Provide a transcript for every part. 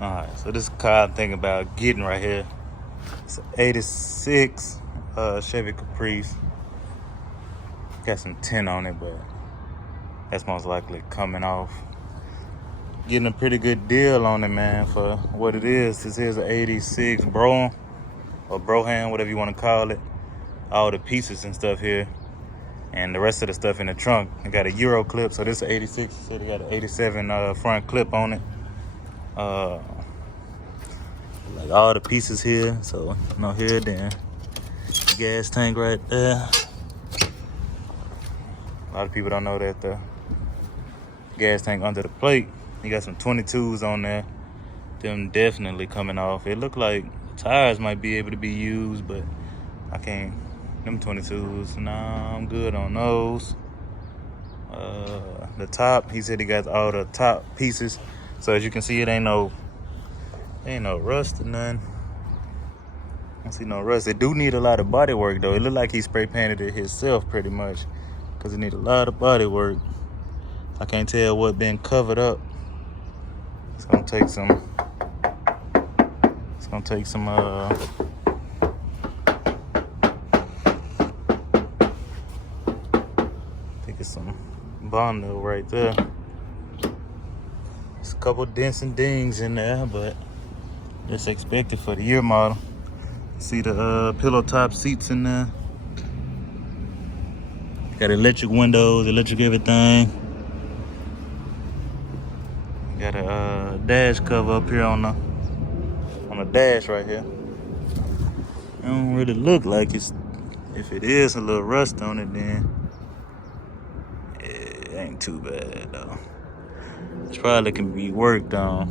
Alright, so this car I'm thinking about getting right here. It's an 86 Chevy Caprice. Got some tint on it, but that's most likely coming off. Getting a pretty good deal on it, man, for what it is. This is an 86 Brougham, or Brougham, whatever you want to call it. All the pieces and stuff here, and the rest of the stuff in the trunk. I got a Euro clip, so this is 86. So they got an 87 front clip on it. Like all the pieces here. So no here, then gas tank right there. A lot of people don't know that the gas tank under the plate. You got some 22s on there. Them definitely coming off. It look like tires might be able to be used, but I can't. Them 22s, nah, I'm good on those. The top, he said he got all the top pieces. So as you can see, it ain't no rust or nothing. I don't see no rust. It do need a lot of body work though. It look like he spray painted it himself pretty much, because it need a lot of body work. I can't tell what been covered up. It's gonna take some some Bondo right there. There's a couple dents and dings in there, but that's expected for the year model. See the pillow top seats in there. Got electric windows, electric everything. Got a dash cover up here on the dash right here. It don't really look like it's. If it is a little rust on it, then it ain't too bad though. It's probably can be worked on.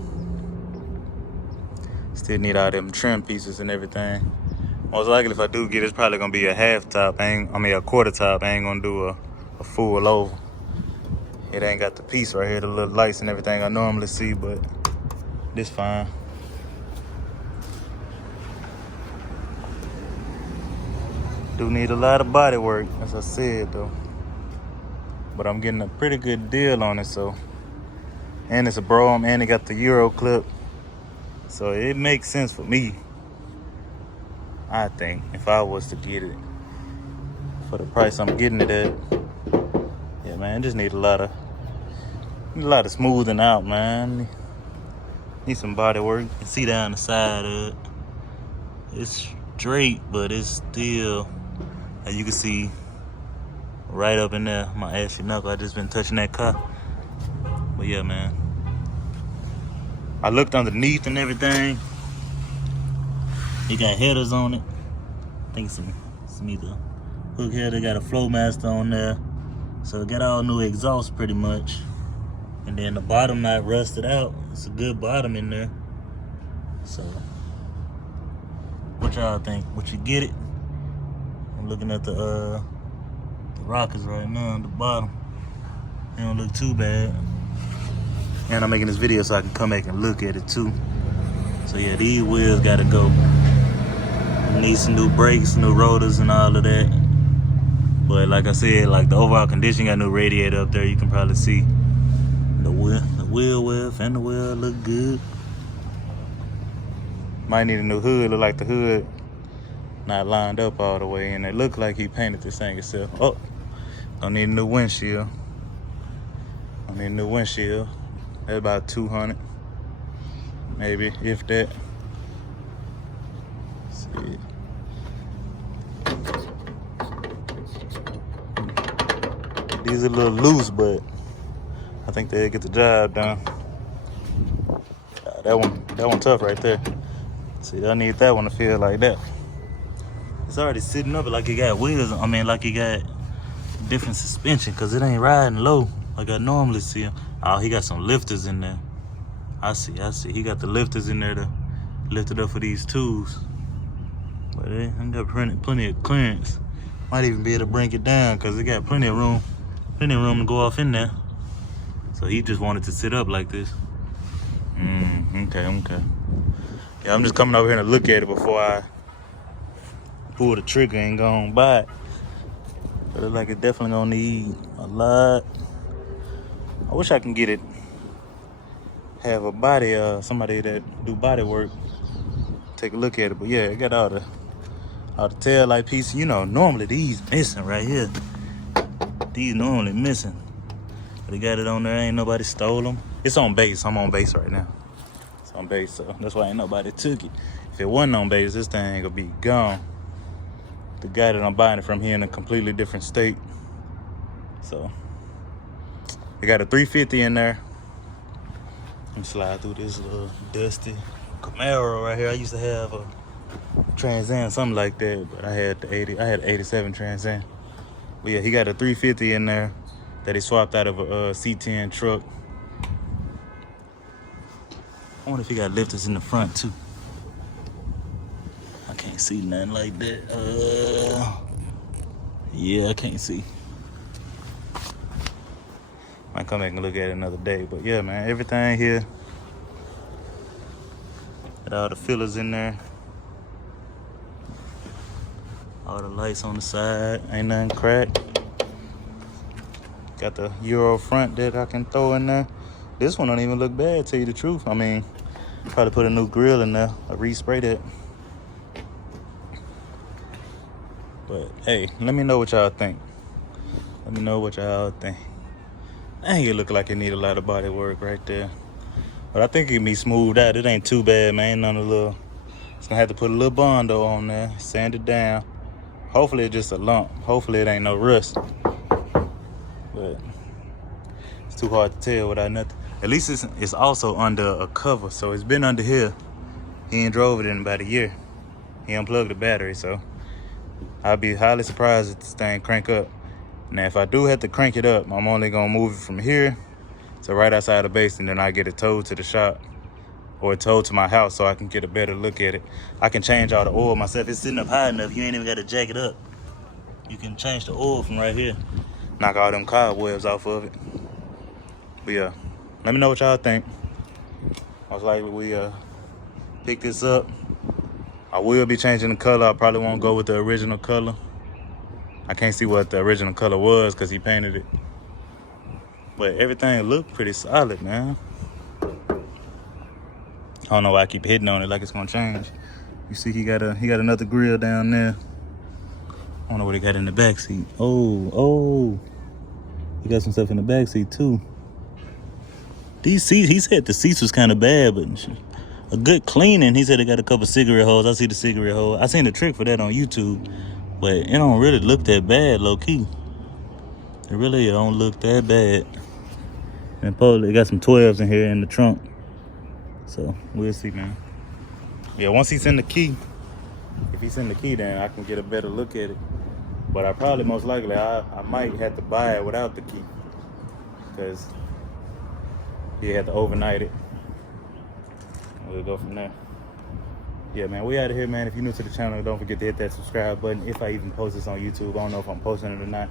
Still need all them trim pieces and everything. Most likely, if I do get it, it's probably gonna be a half top. A quarter top. I ain't gonna do a full over. It ain't got the piece right here, the little lights and everything I normally see, but this fine. Do need a lot of body work, as I said though. But I'm getting a pretty good deal on it, so. And it's a Brougham, and it got the Euro clip. So it makes sense for me, I think, if I was to get it for the price I'm getting it at. Yeah, man, just need a lot of smoothing out, man. Need some body work. You can see down the side of it. It's straight, but it's still, as you can see, right up in there. My ashy knuckle. I just been touching that car. But yeah, man. I looked underneath and everything. It got headers on it. I think some either hook header, got a Flowmaster on there. So it got all new exhaust pretty much. And then the bottom not rusted out. It's a good bottom in there. So what y'all think? Would you get it? I'm looking at the rockers right now on the bottom. They don't look too bad. And I'm making this video so I can come back and look at it too. So yeah, these wheels gotta go. Need some new brakes, new rotors and all of that. But like I said, like the overall condition, got a new radiator up there. You can probably see the wheel width and the wheel look good. Might need a new hood. Look like the hood not lined up all the way, and it looked like he painted this thing himself. Oh, don't need a new windshield. I need a new windshield. That's about 200, maybe, if that. Let's see. These are a little loose, but I think they'll get the job done. That one tough right there. See, I need that one to feel like that. It's already sitting up like it got wheels. I mean, like it got different suspension, because it ain't riding low like I normally see him. Oh, he got some lifters in there. I see. He got the lifters in there to lift it up for these tools. But it got plenty of clearance. Might even be able to bring it down, because it got plenty of room to go off in there. So he just wanted to sit up like this. Okay. Yeah, I'm just coming over here to look at it before I pull the trigger and go on by it. But it looks like it's definitely gonna need a lot. I wish I can get it have a body, somebody that do body work take a look at it. But yeah, it got all the tail light pieces. You know, normally these missing right here. These normally missing. But they got it on there. Ain't nobody stole them. It's on base. I'm on base right now. It's on base, so that's why ain't nobody took it. If it wasn't on base, this thing ain't gonna be gone. The guy that I'm buying it from here in a completely different state. So they got a 350 in there. Let me slide through this little dusty Camaro right here. I used to have a Trans Am, something like that, but I had the 87 Trans Am. But yeah, he got a 350 in there that he swapped out of a C10 truck. I wonder if he got lifters in the front too. I can't see nothing like that. Yeah, I can't see. Might come back and look at it another day. But yeah, man, everything here. Got all the fillers in there. All the lights on the side. Ain't nothing cracked. Got the Euro front that I can throw in there. This one don't even look bad, tell you the truth. I mean, probably put a new grill in there. I re-sprayed it. But hey, let me know what y'all think. Let me know what y'all think. I think it look like it need a lot of body work right there. But I think it can be smoothed out. It ain't too bad, man. Ain't none of little. It's gonna have to put a little Bondo on there, sand it down. Hopefully it's just a lump. Hopefully it ain't no rust. But it's too hard to tell without nothing. At least it's also under a cover, so it's been under here. He ain't drove it in about a year. He unplugged the battery, so I'd be highly surprised if this thing crank up. Now, if I do have to crank it up, I'm only gonna move it from here to right outside the base, and then I get it towed to the shop or towed to my house so I can get a better look at it. I can change all the oil myself. It's sitting up high enough, you ain't even gotta jack it up. You can change the oil from right here. Knock all them cobwebs off of it. But yeah, let me know what y'all think. Most likely we pick this up. I will be changing the color. I probably won't go with the original color. I can't see what the original color was because he painted it. But everything looked pretty solid, man. I don't know why I keep hitting on it like it's gonna change. You see he got another grill down there. I don't know what he got in the back seat. Oh. He got some stuff in the back seat too. These seats, he said the seats was kind of bad, but a good cleaning. He said they got a couple cigarette holes. I see the cigarette hole. I seen the trick for that on YouTube. But it don't really look that bad, low key. It really don't look that bad. And probably got some 12s in here in the trunk. So we'll see, man. Yeah, once he's in the key, if he's in the key, then I can get a better look at it. But I probably most likely I might have to buy it without the key, because he had to overnight it. We'll go from there. Yeah, man, we out of here, man. If you're new to the channel, don't forget to hit that subscribe button. If I even post this on YouTube, I don't know if I'm posting it or not.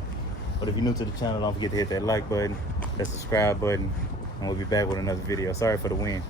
But if you're new to the channel, don't forget to hit that like button, that subscribe button, and we'll be back with another video. Sorry for the wind.